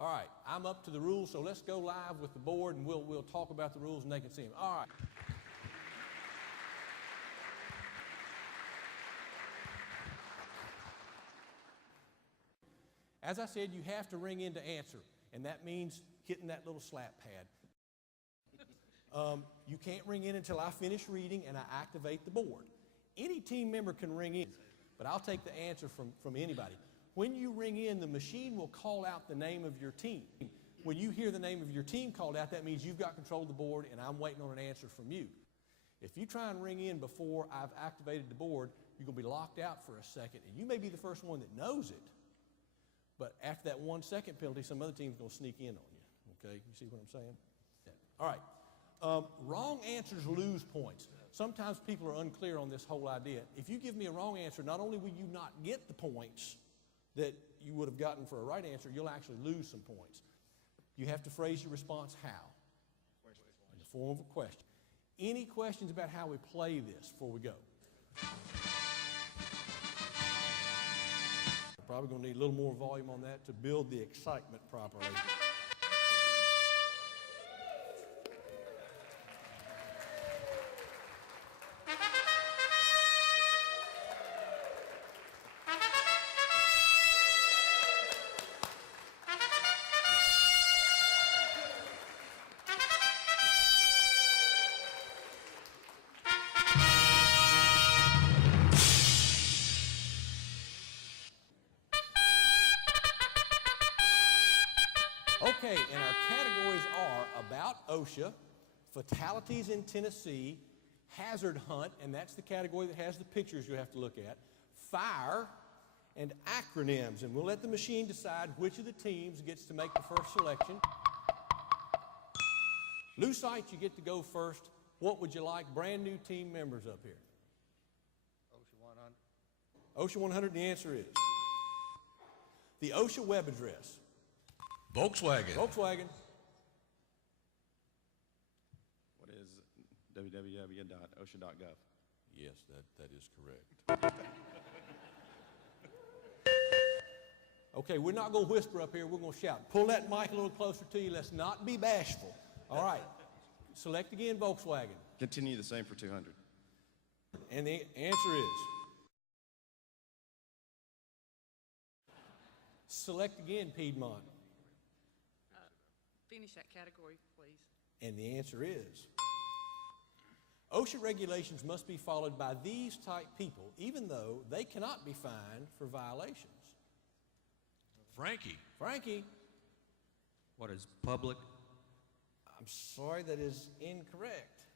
All right, I'm up to the rules, so let's go live with the board and we'll talk about the rules and they can see them. All right. As I said, you have to ring in to answer, and that means hitting that little slap pad. You can't ring in until I finish reading and I activate the board. Any team member can ring in, but I'll take the answer from anybody. When you ring in, the machine will call out the name of your team. When you hear the name of your team called out, that means you've got control of the board and I'm waiting on an answer from you. If you try and ring in before I've activated the board, you're going to be locked out for a second, and you may be the first one that knows it. But after that 1 second penalty, some other team's going to sneak in on you. Okay, you see what I'm saying? All right. Wrong answers lose points. Sometimes people are unclear on this whole idea. If you give me a wrong answer, not only will you not get the points that you would have gotten for a right answer, you'll actually lose some points. You have to phrase your response how? In the form of a question. Any questions about how we play this before we go? Probably going to need a little more volume on that to build the excitement properly. Okay, and our categories are about OSHA, fatalities in Tennessee, hazard hunt, and that's the category that has the pictures you have to look at, fire, and acronyms. And we'll let the machine decide which of the teams gets to make the first selection. Lucite, you get to go first. What would you like? Brand new team members up here. OSHA 100. OSHA 100, the answer is the OSHA web address. Volkswagen. Volkswagen. What is www.osha.gov? Yes, that is correct. Okay, we're not going to whisper up here. We're going to shout. Pull that mic a little closer to you. Let's not be bashful. All right. Select again, Volkswagen. Continue the same for 200. And the answer is select again, Piedmont. Finish that category, please. And the answer is OSHA regulations must be followed by these type people, even though they cannot be fined for violations. Frankie. Frankie. What is public? I'm sorry, that is incorrect.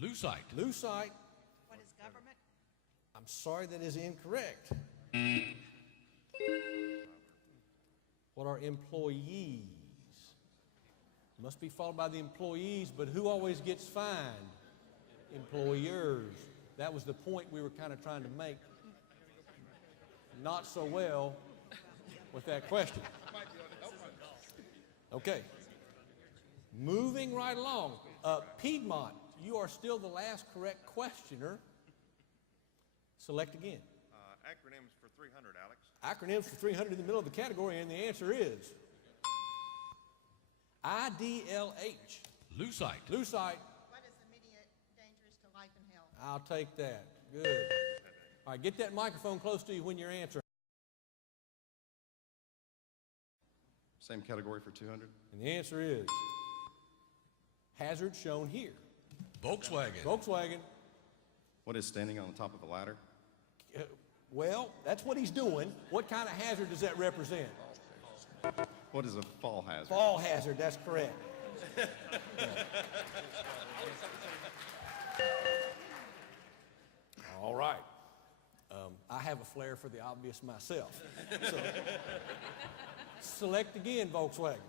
Lucite. Lucite. What is government? I'm sorry, that is incorrect. What are employees? Must be followed by the employees, but who always gets fined? Employers. That was the point we were kind of trying to make. Not so well with that question. Okay. Moving right along. Piedmont, you are still the last correct questioner. Select again. Acronyms for 300, Alex. Acronyms for 300 in the middle of the category, and the answer is IDLH. Lucite. Lucite. What is immediate dangerous to life and health? I'll take that. Good. All right, get that microphone close to you when you're answering. Same category for 200. And the answer is hazard shown here. Volkswagen. Volkswagen. What is standing on the top of a ladder? Well, that's what he's doing. What kind of hazard does that represent? What is a fall hazard? Fall hazard, that's correct. All right. I have a flair for the obvious myself. So, select again, Volkswagen.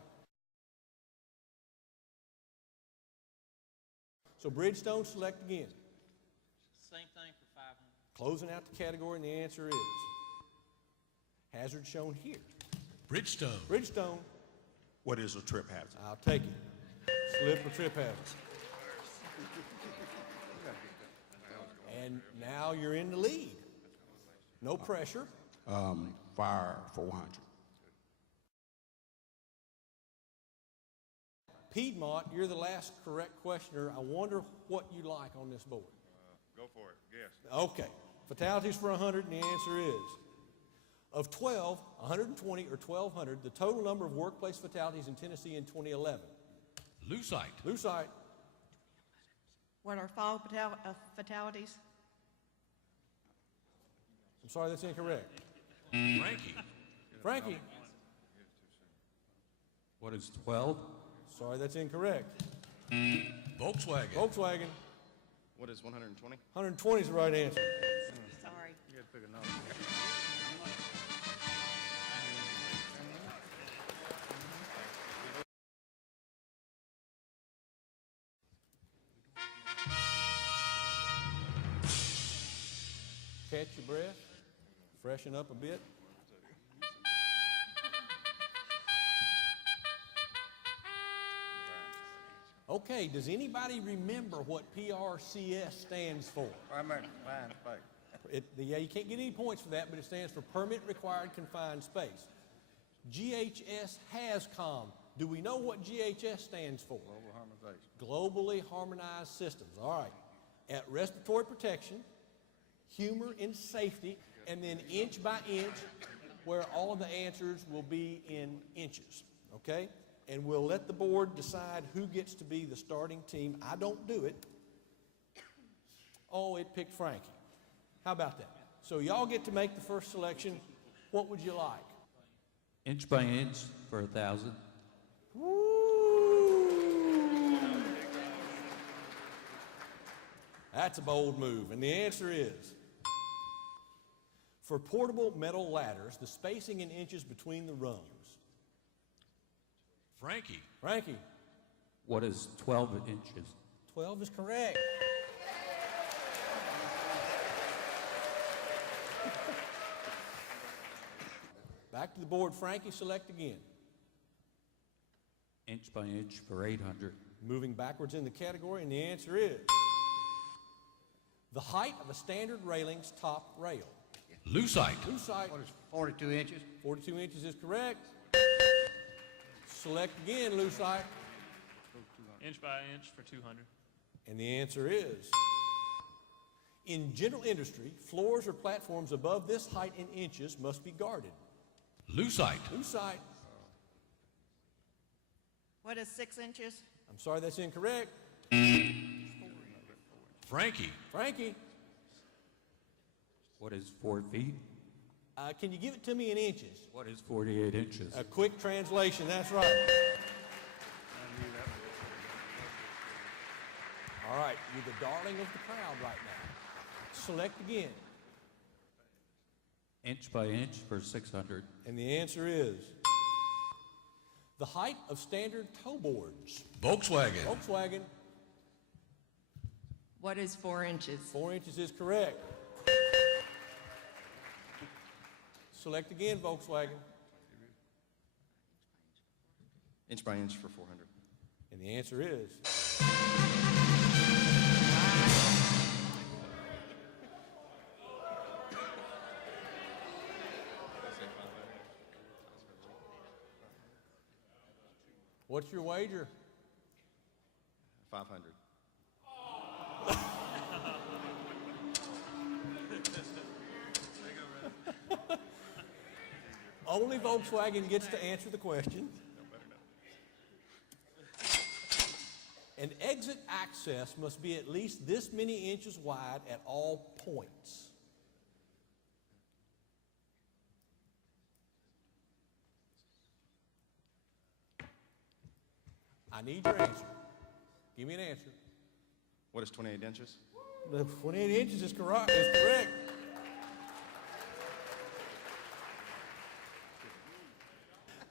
So Bridgestone, select again. Same thing for 500. Closing out the category, and the answer is hazard shown here. Bridgestone. Bridgestone. What is a trip hazard? I'll take it. Slip or trip hazard. And now you're in the lead. No pressure. Fire 400. Piedmont, you're the last correct questioner. I wonder what you like on this board. Go for it. Yes. Okay, fatalities for 100, and the answer is, of 12, 120 or 1,200, the total number of workplace fatalities in Tennessee in 2011. Lucite. Lucite, What are fall fatalities? I'm sorry, that's incorrect. Frankie. Frankie, What is 12? sorry, that's incorrect. Volkswagen. Volkswagen, What is 120? 120 is the right answer. Sorry. Catch your breath, freshen up a bit. Okay, does anybody remember what PRCS stands for? Yeah, you can't get any points for that, but it stands for Permit Required Confined Space. GHS HAZCOM. Do we know what GHS stands for? Global harmonization. Globally Harmonized Systems. All right. At respiratory protection, humor and safety, and then inch by inch, where all of the answers will be in inches. Okay? And we'll let the board decide who gets to be the starting team. I don't do it. Oh, it picked Frankie. How about that? So y'all get to make the first selection. What would you like? Inch by inch for 1,000. Woo! That's a bold move. And the answer is, for portable metal ladders, the spacing in inches between the rungs. Frankie. Frankie, What is 12 inches? 12 is correct. Back to the board. Frankie, select again. Inch by inch for 800. Moving backwards in the category, and the answer is the height of a standard railing's top rail. Lucite. Lucite, What is 42 inches? 42 inches is correct. Select again, Lucite, Inch by inch for 200. and the answer is in general industry, floors or platforms above this height in inches must be guarded. Lucite. Lucite, What is 6 inches? I'm sorry, that's incorrect. Frankie. Frankie, What is 4 feet? can you give it to me in inches? What is 48 inches? A quick translation, that's right. All right, you're the darling of the crowd right now. Select again, Inch by inch for 600. and the answer is the height of standard toe boards. Volkswagen. Volkswagen, What is 4 inches? 4 inches is correct. Select again, Volkswagen, Inch by inch for 400. and the answer is what's your wager? 500. Only Volkswagen gets to answer the question. An exit access must be at least this many inches wide at all points. I need your answer. Give me an answer. What is 28 inches? The 28 inches is correct. Is correct.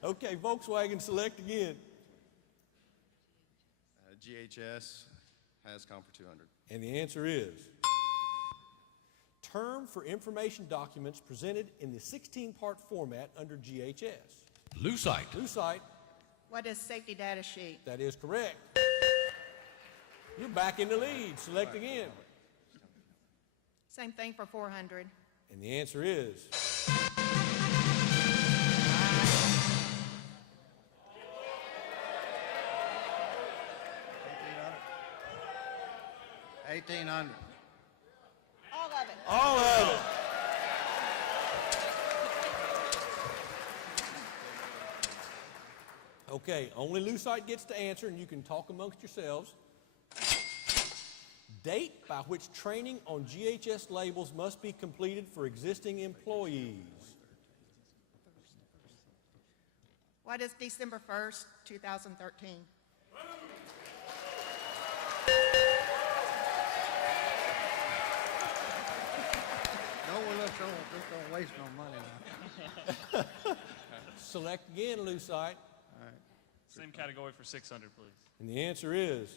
Okay, Volkswagen, select again. GHS HAZCOM for 200. And the answer is term for information documents presented in the 16-part format under GHS. Lucite. Lucite, What is safety data sheet? that is correct. You're back in the lead. Select again. Same thing for 400. And the answer is 1,800. All of it. All of it. Okay, only Lucite gets to answer, and you can talk amongst yourselves. Date by which training on GHS labels must be completed for existing employees. What is December 1st, 2013? Don't waste no money now. Select again, Lucite. Same category for 600, please. And the answer is,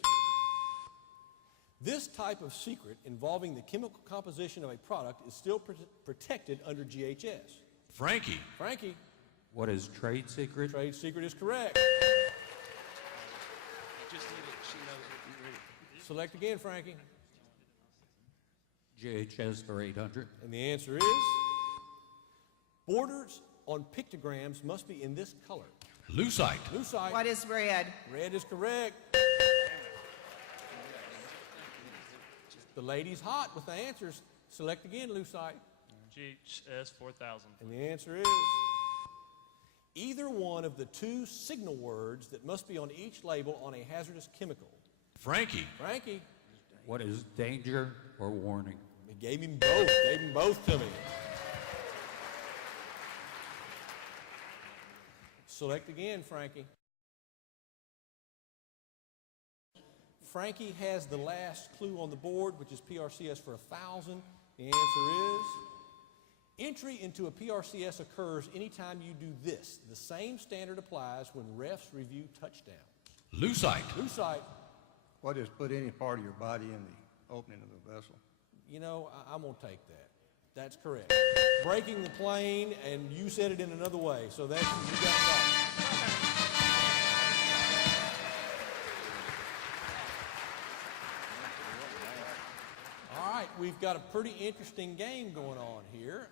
this type of secret involving the chemical composition of a product is still protected under GHS. Frankie. Frankie, What is trade secret? trade secret is correct. Select again, Frankie. GHS for 800. And the answer is, borders on pictograms must be in this color. Lucite. Lucite, What is red? red is correct. The lady's hot with the answers. Select again, Lucite. GHS 4000. And the answer is, either one of the two signal words that must be on each label on a hazardous chemical. Frankie. Frankie, What is danger or warning? he gave him both to me. Select again, Frankie. Frankie has the last clue on the board, which is PRCS for 1,000. The answer is, entry into a PRCS occurs anytime you do this. The same standard applies when refs review touchdowns. Lucite. Lucite, What is put any part of your body in the opening of the vessel? you know, I'm going to take that. That's correct. Breaking the plane, and you said it in another way, so that's, you got it right. All right, we've got a pretty interesting game going on here.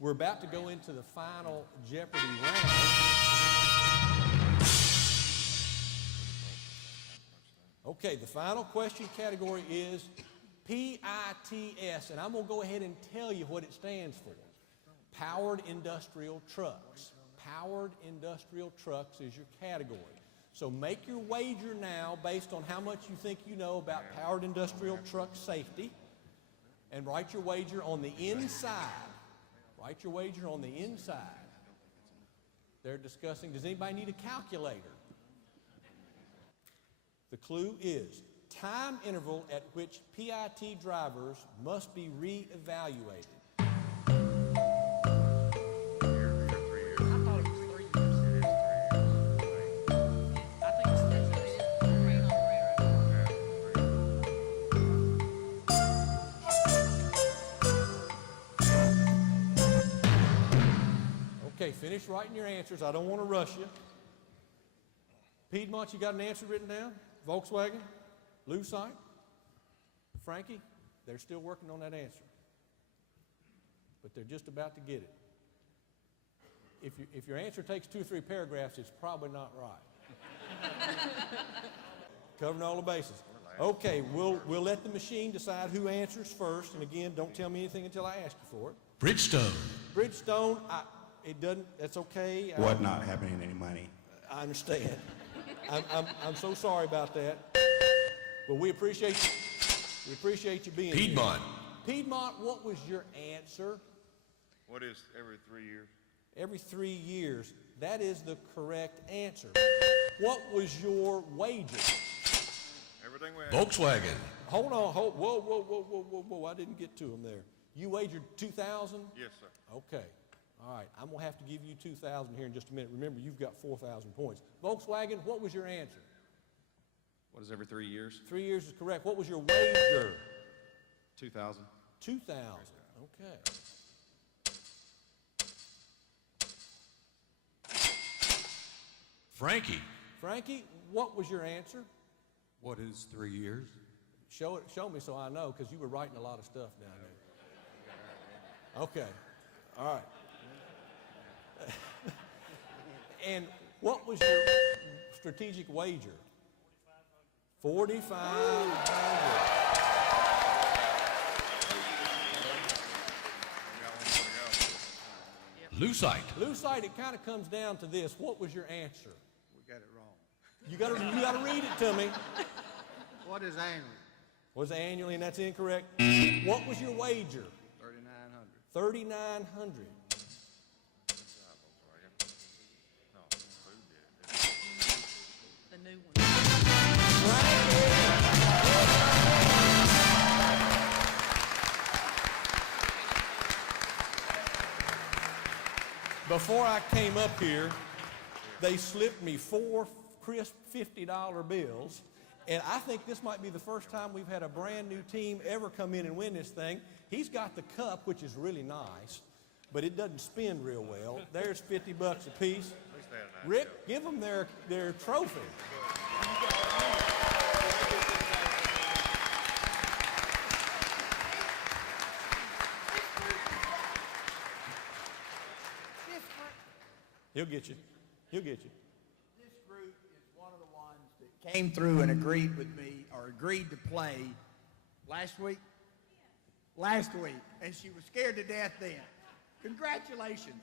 We're about to go into the final Jeopardy round. Okay, the final question category is PITS, and I'm going to go ahead and tell you what it stands for. Powered Industrial Trucks. Powered Industrial Trucks is your category. So make your wager now based on how much you think you know about powered industrial truck safety, and write your wager on the inside. Write your wager on the inside. They're discussing, does anybody need a calculator? The clue is time interval at which PIT drivers must be re-evaluated. Okay, finish writing your answers. I don't want to rush you. Piedmont, you got an answer written down? Volkswagen? Lucite? Frankie? They're still working on that answer. But they're just about to get it. If your answer takes 2 or 3 paragraphs, it's probably not right. Covering all the bases. Okay, we'll let the machine decide who answers first. And again, don't tell me anything until I ask you for it. Bridgestone. Bridgestone, it doesn't, that's okay. What not having any money? I understand. I'm so sorry about that. But we appreciate you being here. Piedmont. Piedmont, what was your answer? What is every 3 years? Every 3 years. That is the correct answer. What was your wager? Everything we have. Volkswagen. Hold on, whoa, I didn't get to them there. You wagered 2,000? Yes, sir. Okay. All right, I'm going to have to give you 2,000 here in just a minute. Remember, you've got 4,000 points. Volkswagen, what was your answer? What is every 3 years? 3 years is correct. What was your wager? 2,000. 2,000. Okay. Frankie. Frankie, what was your answer? What is 3 years? Show me so I know, because you were writing a lot of stuff down there. Okay. All right. And what was your strategic wager? 4,500. Lucite. Lucite, it kind of comes down to this. What was your answer? We got it wrong. You gotta read it to me. What is annual? Was annually, and that's incorrect. What was your wager? 3,900. 3,900. The new one. Before I came up here, they slipped me 4 crisp $50 bills, and I think this might be the first time we've had a brand new team ever come in and win this thing. He's got the cup, which is really nice, but it doesn't spin real well. There's $50 a piece. Rick, give them their trophy. He'll get you. He'll get you. This group is one of the ones that came through and agreed with me, or agreed to play last week? Last week, and she was scared to death then. Congratulations.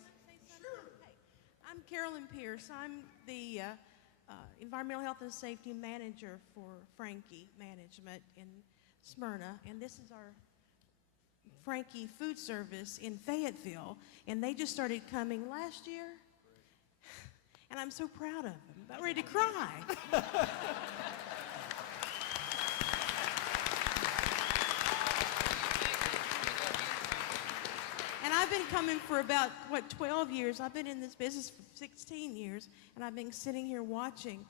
I'm Carolyn Pierce. I'm the Environmental Health and Safety Manager for Frankie Management in Smyrna, and this is our Frankie Food Service in Fayetteville, and they just started coming last year, and I'm so proud of them. I'm about ready to cry. And I've been coming for about, 12 years. I've been in this business for 16 years, and I've been sitting here watching,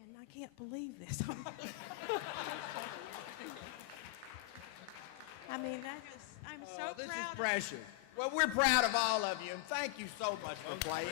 and I can't believe this. I mean, I'm so This proud. is precious. Well, we're proud of all of you, and thank you so much for playing.